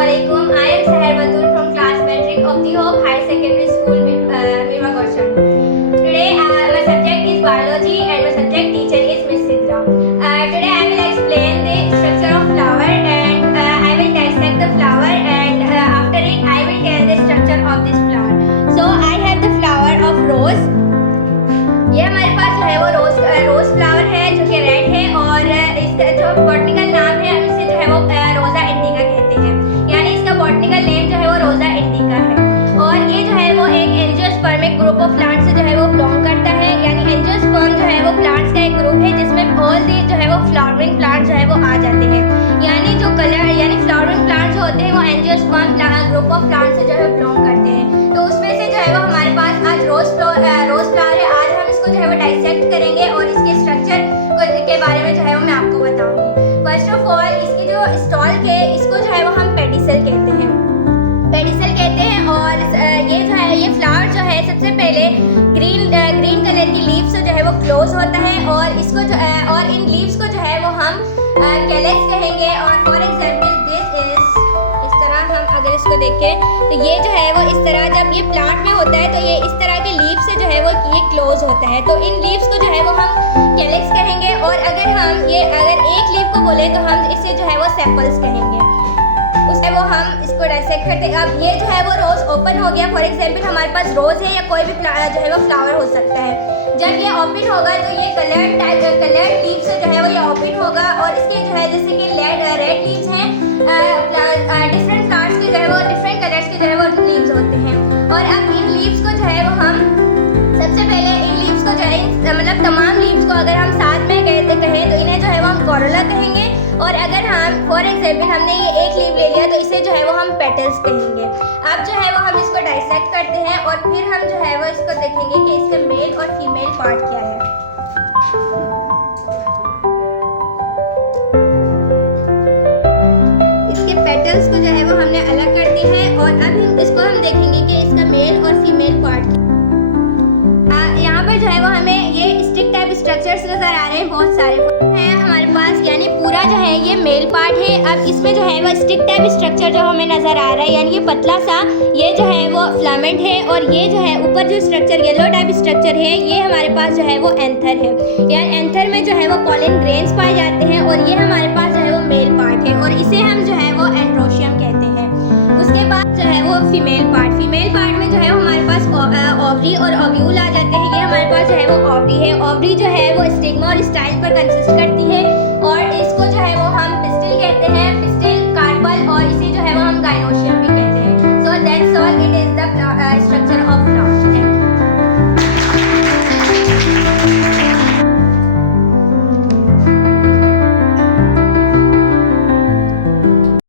Assalamualaikum. I am Sahar Batul from class metric of the Hope High Secondary School, Mirwa Kaushal. Today my subject is biology and my subject teacher is Miss Sidra. Today I will explain the structure of flower and I will dissect the flower and after it I will tell the structure of this flower. So I have the flower of rose. ये हमारे पास जो है वो रोज flower है जो कि red है और इसका जो बॉटनिकल नाम है इसे जो है वो रोजा इंडिका कहते हैं, यानी इसका बॉटनिकल नेम जो है वो रोजा इंडिका है। और ये जो है वो एक एंजियोस्पर्मिक ग्रुप ऑफ प्लांट से जो है वो बिलोंग करता है, यानी एंजियोस्पर्म जो है वो प्लांट्स का एक ग्रुप है जिसमें ऑल दी जो है वो फ्लावरिंग प्लांट जो है वो आ जाते हैं, यानी जो कलर यानी फ्लावरिंग प्लांट जो होते हैं वो एंजियोस्पर्म ग्रुप ऑफ प्लांट से जो है बिलोंग करते हैं। तो उसमें से जो है वो हमारे पास आज रोज फ्लावर है। आज हम इसको जो है वो डाइसेक्ट करेंगे और इसके स्ट्रक्चर के बारे में जो है वो मैं आपको बताऊंगी। फर्स्ट ऑफ ऑल इसकी जो स्टॉल है इसको जो है वो हम पेडिसल कहते हैं, और ये जो है ये फ्लावर जो है सबसे पहले ग्रीन कलर की लीव्स से जो है वो क्लोज होता है और इसको जो और इन लीव्स को जो है वो हम कैलेक्स कहेंगे। और फॉर एग्जांपल दिस इज इस तरह हम अगर इसको देखें तो ये जो है वो इस तरह जब ये प्लांट में होता है तो ये इस तरह के लीव्स से जो है वो ये क्लोज होता है, तो इन लीव्स को जो है वो हम कैलेक्स कहेंगे। और अगर एक लीफ को बोले तो हम इसे जो है वो सेपल्स कहेंगे। उससे वो हम इसको डाइसेक्ट करते हैं। अब ये जो है वो रोज ओपन हो गया, फॉर एग्जांपल हमारे पास रोज है या कोई भी जो है वो फ्लावर हो सकता है। जब ये ओपन होगा तो ये कलर्ड लीफ से जो है वो ये ओपन होगा और इसके जो है जैसे कि रेड लीव्स हैं, डिफरेंट प्लांट्स के जो है वो डिफरेंट कलर्स के जो है वो लीव्स होते हैं। और अब इन लीव्स को जो है वो हम सबसे पहले इन लीव्स को जो है मतलब तमाम लीव्स को अगर हम साथ में कहें तो इन्हें जो है वो हम कोरोला कहेंगे। और अगर हम फॉर एग्जांपल हमने ये एक लीव ले लिया तो इसे जो है वो हम पेटल्स कहेंगे। अब जो है वो हम इसको डाइसेक्ट करते हैं और फिर हम जो है वो इसको देखेंगे कि इसके मेल और फीमेल पार्ट क्या है। इसके पेटल्स को जो है वो हमने अलग कर दी है और अब इसको हम देखेंगे कि इसका मेल और फीमेल पार्ट यहाँ पर जो है वो हमें ये स्टिक टाइप स्ट्रक्चर्स नजर आ रहे हैं, बहुत सारे हैं हमारे पास, यानी पूरा जो है ये मेल पार्ट है। अब इसमें जो है वो स्टिक टाइप स्ट्रक्चर जो हमें नजर आ रहा है, यानी ये पतला सा ये जो है वो फिलामेंट है और ये जो है ऊपर जो स्ट्रक्चर येलो टाइप स्ट्रक्चर है ये हमारे पास जो है वो एंथर है, यानी एंथर में जो है वो पॉलन ग्रेन्स पाए जाते हैं और ये हमारे पास जो है वो मेल पार्ट है और इसे हम जो है वो एंड्रोशियम कहते हैं। उसके बाद जो है वो फीमेल पार्ट में जो है हमारे पास ओवरी और ओव्यूल आ जाते हैं। ये हमारे पास जो है वो ओवरी है। ओवरी जो है वो स्टिग्मा और स्टाइल पर कंसिस्ट करती है और इसको जो है वो हम पिस्टिल कहते हैं।